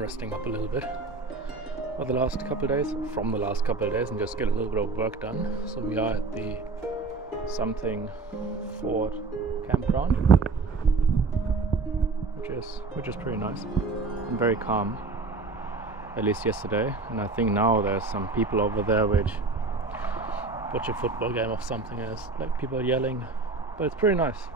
Resting up a little bit for the last couple of days, and just get a little bit of work done. So we are at the something Ford campground, which is pretty nice and very calm, at least yesterday. And I think now there's some people over there which watch a football game or something, and it's like people yelling, but it's pretty nice.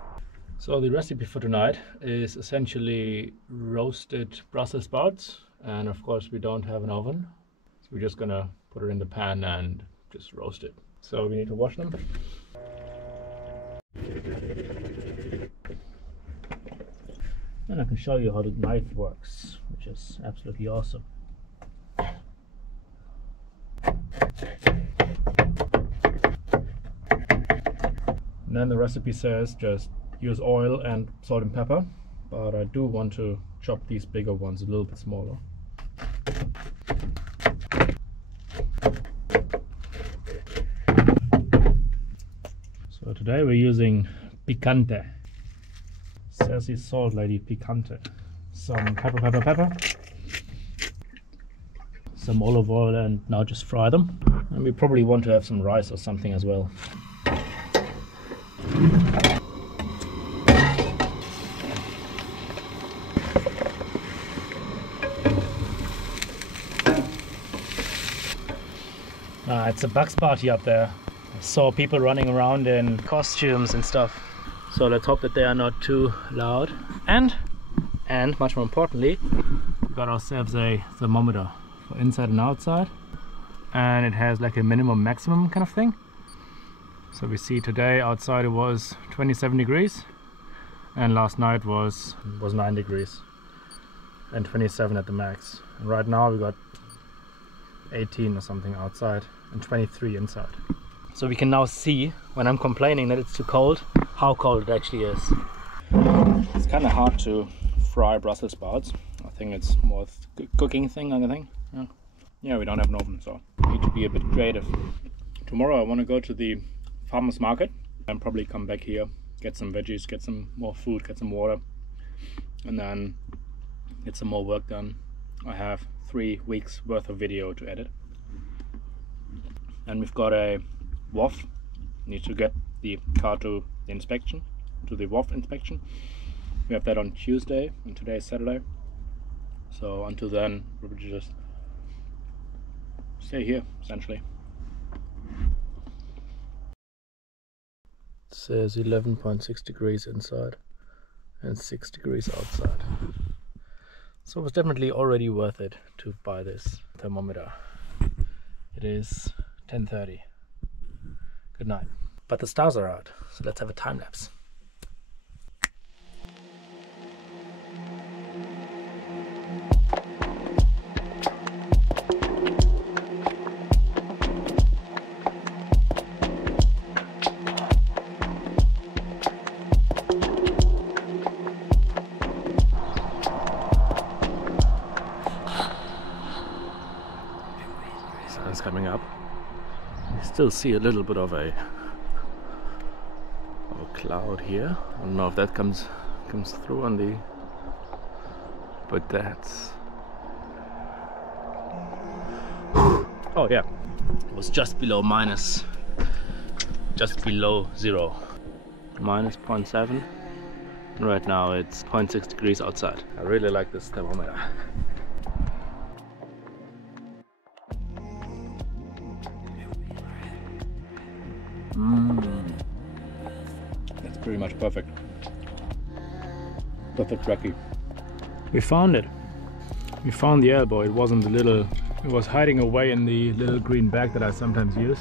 So the recipe for tonight is essentially roasted Brussels sprouts, and of course we don't have an oven, so we're just gonna put it in the pan and just roast it. So we need to wash them. And I can show you how the knife works, which is absolutely awesome. And then the recipe says just use oil and salt and pepper, but I do want to chop these bigger ones a little bit smaller. So today we're using picante, sassy salt lady picante, some pepper, some olive oil, and now just fry them. And we probably want to have some rice or something as well. It's a bugs party up there. I saw people running around in costumes and stuff. So let's hope that they are not too loud. And much more importantly, we got ourselves a thermometer for inside and outside. And it has like a minimum maximum kind of thing. So we see today outside it was 27 degrees. And last night was 9 degrees. And 27 at the max. And right now we got 18 or something outside and 23 inside. So we can now see, when I'm complaining that it's too cold, how cold it actually is. It's kind of hard to fry Brussels sprouts. I think it's more a cooking thing, I think. Yeah, we don't have an oven, so we need to be a bit creative. Tomorrow I want to go to the farmer's market and probably come back here, get some veggies, get some more food, get some water, and then get some more work done. I have 3 weeks worth of video to edit. And we've got a WOF. Need to get the car to the inspection, to the WOF inspection. We have that on Tuesday, and today is Saturday. So until then, we'll just stay here, essentially. It says 11.6 degrees inside and 6 degrees outside. So it was definitely already worth it to buy this thermometer. It is 10:30. Good night. But the stars are out, so let's have a time lapse. Sun's coming up. You still see a little bit of a cloud here. I don't know if that comes through on the, but that's, oh yeah, it was just below zero, minus 0.7, and right now it's 0.6 degrees outside. I really like this thermometer. That's pretty much perfect. Perfect Rocky. We found it. We found the elbow. It wasn't the little, it was hiding away in the little green bag that I sometimes use.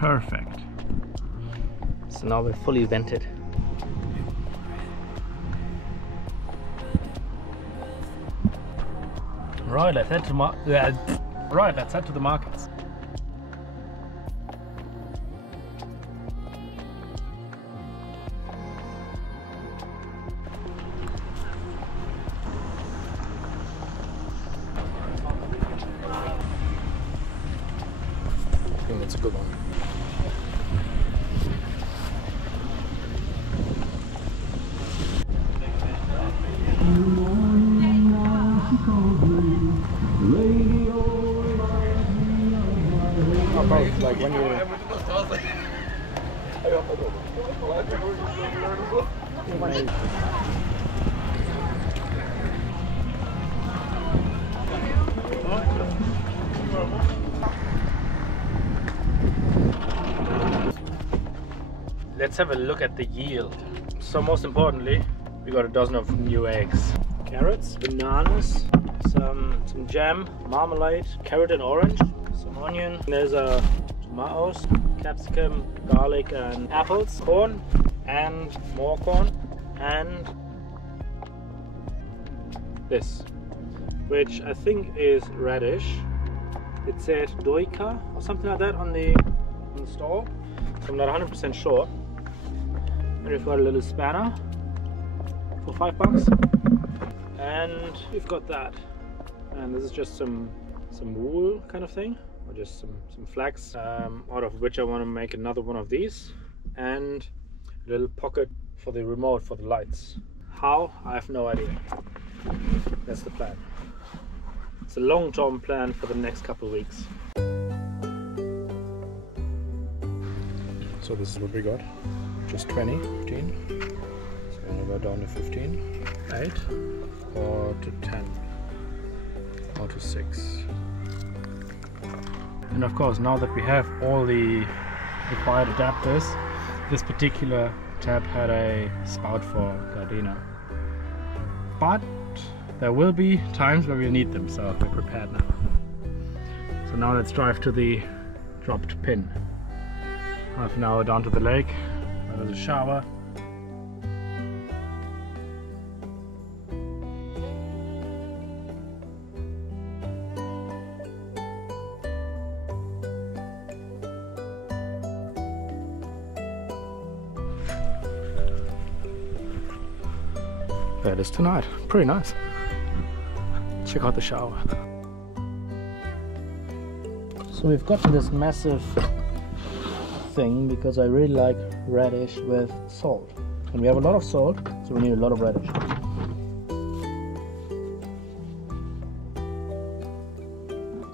Perfect. So now we're fully vented. Right, let's head to the markets. I think that's a good one. Like when you let's have a look at the yield. So most importantly, we got a dozen of new eggs. Carrots, bananas, some jam, marmalade, carrot and orange, some onion. There's tomatoes, capsicum, garlic and apples, corn and more corn, and this, which I think is radish. It said doika or something like that on the stall, so I'm not 100% sure. And we've got a little spanner for $5, and we've got that, and this is just some wool kind of thing, or just some flax, out of which I want to make another one of these, and a little pocket for the remote for the lights. How? I have no idea. That's the plan. It's a long-term plan for the next couple of weeks. So this is what we got. Just 20, 15. So we're gonna go down to 15, 8, or to 10, or to 6. And of course, now that we have all the required adapters, this particular tab had a spout for Gardena. But there will be times where we'll need them, so we're prepared now. So now let's drive to the dropped pin. Half an hour down to the lake, there's a shower. There it is tonight. Pretty nice. Check out the shower. So we've gotten this massive thing because I really like radish with salt. And we have a lot of salt, so we need a lot of radish.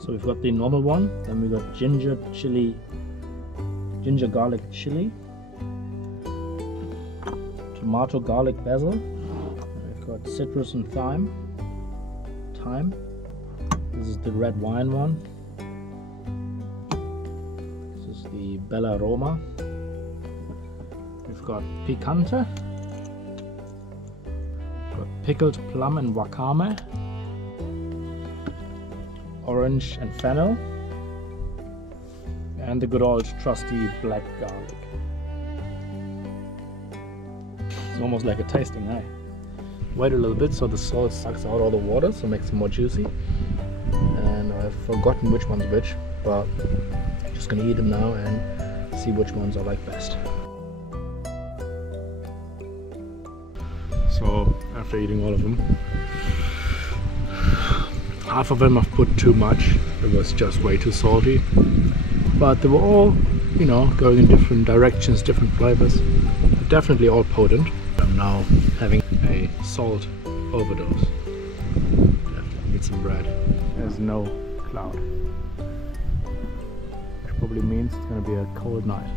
So we've got the normal one, then we've got ginger garlic chili, tomato garlic basil. We've got citrus and thyme. This is the red wine one. This is the Bella Roma. We've got picante. We've got pickled plum and wakame. Orange and fennel. And the good old trusty black garlic. It's almost like a tasting, eh? Wait a little bit so the salt sucks out all the water, so it makes it more juicy. And I've forgotten which one's which, but I'm just gonna eat them now and see which ones I like best. So after eating all of them, half of them I've put too much. It was just way too salty. But they were all, you know, going in different directions, different flavors. Definitely all potent. I'm now having a salt overdose. Definitely need some bread. There's no cloud, which probably means it's going to be a cold night.